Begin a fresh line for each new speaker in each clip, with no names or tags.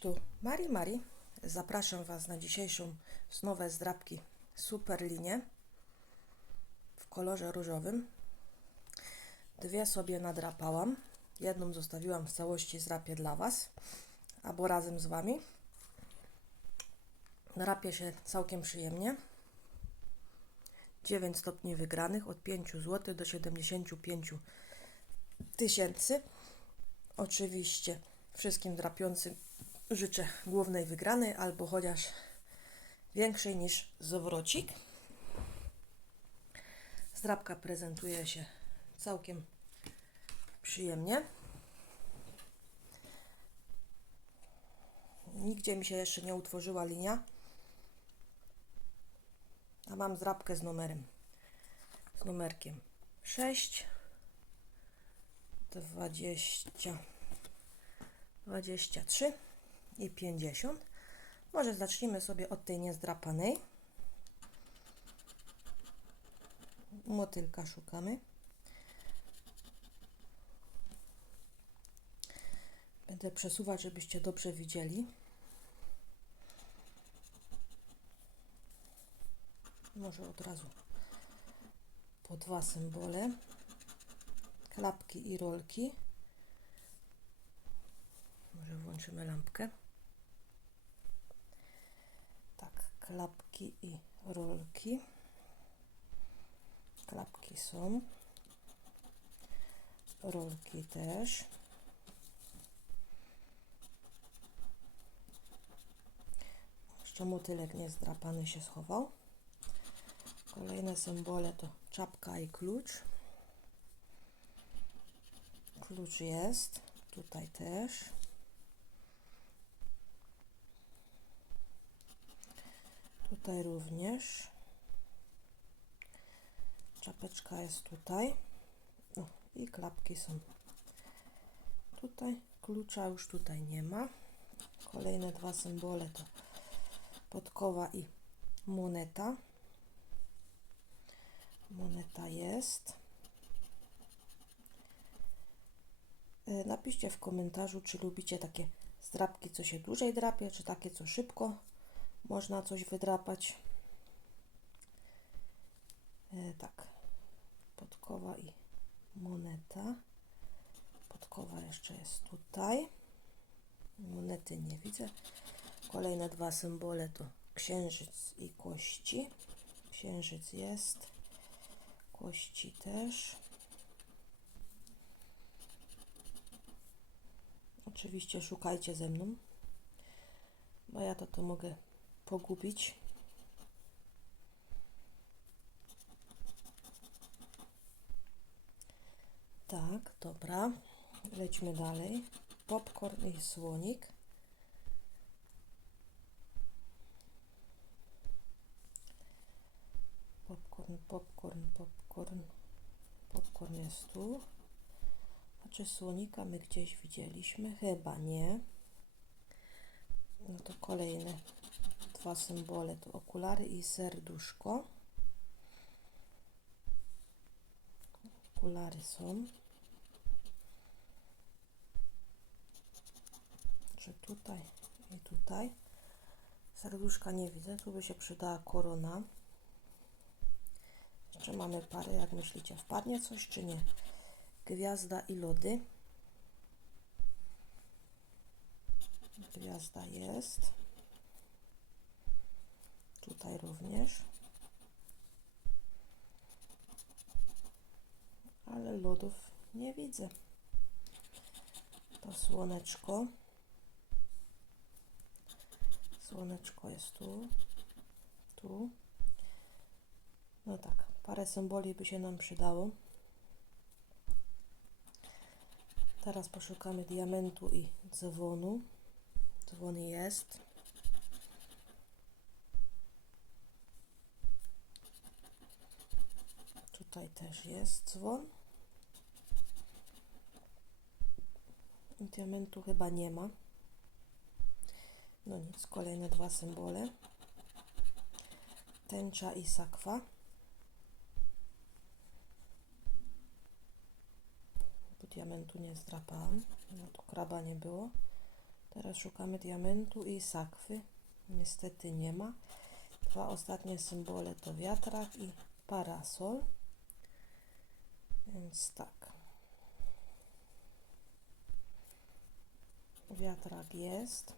Cześć, tu Mari Mari. Zapraszam Was na dzisiejszą nowe zdrabki Super Linię w kolorze różowym. Dwie sobie nadrapałam. Jedną zostawiłam w całości zrapię dla Was, albo razem z Wami. Narapie się całkiem przyjemnie. 9 stopni wygranych od 5 zł do 75 tysięcy. Oczywiście wszystkim drapiącym życzę głównej wygranej albo chociaż większej niż zwrocik. Zdrabka prezentuje się całkiem przyjemnie. Nigdzie mi się jeszcze nie utworzyła linia. A mam zdrabkę z numerem. Z numerkiem 6 20 23 i 50. Może zacznijmy sobie od tej niezdrapanej. Motylka szukamy. Będę przesuwać, żebyście dobrze widzieli. Może od razu po dwa symbole. Klapki i rolki. Może włączymy lampkę. Tak, klapki i rolki. Klapki są. Rolki też. Jeszcze motylek niezdrapany się schował. Kolejne symbole to czapka i klucz. Klucz jest. Tutaj też. Tutaj również. Czapeczka jest tutaj. O, i klapki są tutaj. Klucza już tutaj nie ma. Kolejne dwa symbole to podkowa i moneta. Moneta jest. E, napiszcie w komentarzu, czy lubicie takie zdrapki, co się dłużej drapie, czy takie, co szybko można coś wydrapać. E, tak, podkowa i moneta. Podkowa jeszcze jest tutaj. Monety nie widzę. Kolejne dwa symbole to księżyc i kości. Księżyc jest. Kości też. Oczywiście szukajcie ze mną, bo ja to to mogę pogubić. Tak, dobra. Lećmy dalej. Popcorn i słonik. Popcorn, popcorn, popcorn. Popcorn jest tu. A czy słonika my gdzieś widzieliśmy? Chyba nie. No to kolejne dwa symbole to okulary i serduszko. Okulary są. Czy tutaj i tutaj. Serduszka nie widzę, tu by się przydała korona. Jeszcze mamy parę, jak myślicie, wpadnie coś czy nie? Gwiazda i lody. Gwiazda jest. Tutaj również. Ale lodów nie widzę. To słoneczko. Słoneczko jest tu. Tu. No tak, parę symboli by się nam przydało. Teraz poszukamy diamentu i dzwonu. Dzwon jest. Tutaj też jest dzwon. Diamentu chyba nie ma. No nic, kolejne dwa symbole. Tęcza i sakwa. Tu diamentu nie zdrapałam. No tu kraba nie było. Teraz szukamy diamentu i sakwy. Niestety nie ma. Dwa ostatnie symbole to wiatrak i parasol. Więc tak. Wiatrak jest.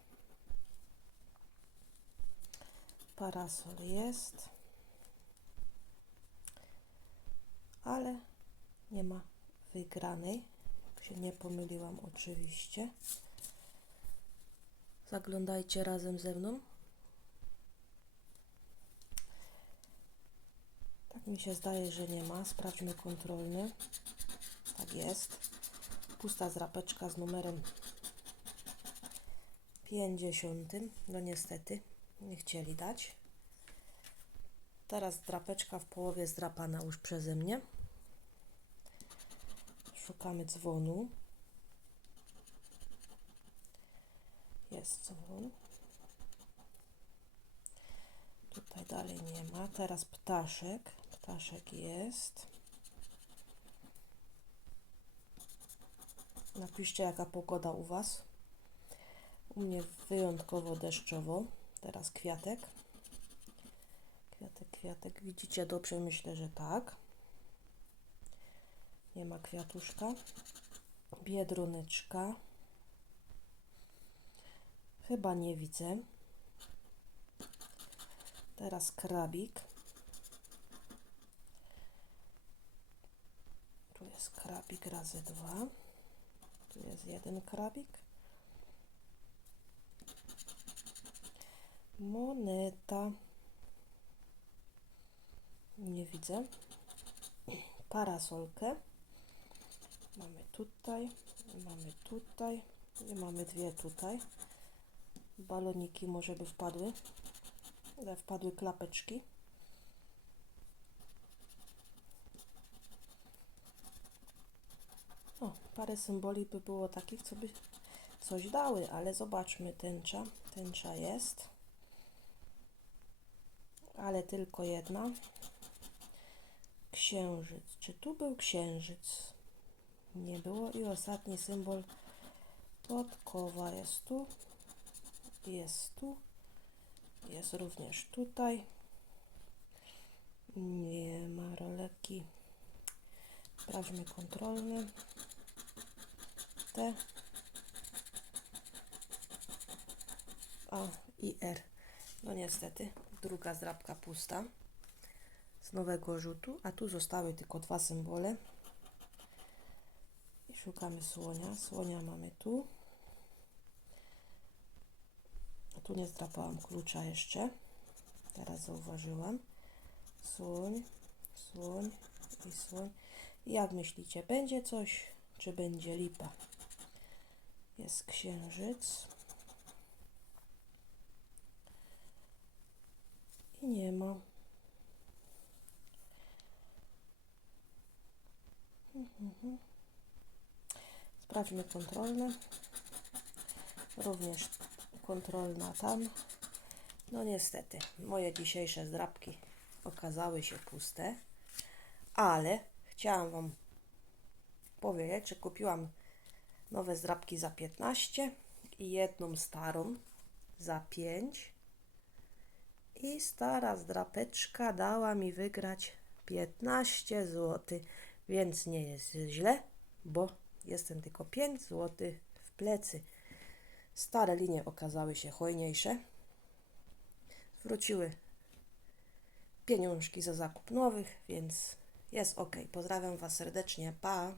Parasol jest. Ale nie ma wygranej. Się nie pomyliłam oczywiście. Zaglądajcie razem ze mną. Tak mi się zdaje, że nie ma. Sprawdźmy kontrolny. Tak jest. Pusta zrapeczka z numerem 50. No niestety, nie chcieli dać. Teraz drapeczka w połowie zdrapana już przeze mnie. Szukamy dzwonu. Jest dzwon. Tutaj dalej nie ma. Teraz ptaszek. Ptaszek jest. Napiszcie jaka pogoda u Was. U mnie wyjątkowo deszczowo. Teraz kwiatek. Kwiatek, kwiatek. Widzicie dobrze? Myślę, że tak. Nie ma kwiatuszka. Biedroneczka. Chyba nie widzę. Teraz krabik. Tu jest krabik razy dwa. Tu jest jeden krabik. Moneta. Nie widzę. Parasolkę. Mamy tutaj, mamy tutaj i mamy dwie tutaj. Baloniki może by wpadły. Ale wpadły klapeczki. O, parę symboli by było takich, co by coś dały, ale zobaczmy tęcza. Tęcza jest. Ale tylko jedna. Księżyc. Czy tu był księżyc? Nie było. I ostatni symbol podkowa jest tu. Jest tu. Jest również tutaj. Nie ma roleki. Sprawdźmy kontrolny. T. A i R. No niestety, druga zdrabka pusta z nowego rzutu, a tu zostały tylko dwa symbole. I szukamy słonia. Słonia mamy tu. A tu nie zdrapałam klucza jeszcze. Teraz zauważyłam. Słoń, słoń i słoń. Jak myślicie, będzie coś, czy będzie lipa? Jest księżyc. I nie ma. Sprawdźmy kontrolne. Również kontrolna tam. No niestety, moje dzisiejsze zdrabki okazały się puste, ale chciałam Wam powiedzieć, że kupiłam nowe zdrabki za 15 i jedną starą za 5 i stara zdrapeczka dała mi wygrać 15 zł, więc nie jest źle, bo jestem tylko 5 zł w plecy. Stare linie okazały się hojniejsze. Wróciły pieniążki za zakup nowych, więc jest ok. Pozdrawiam Was serdecznie. Pa!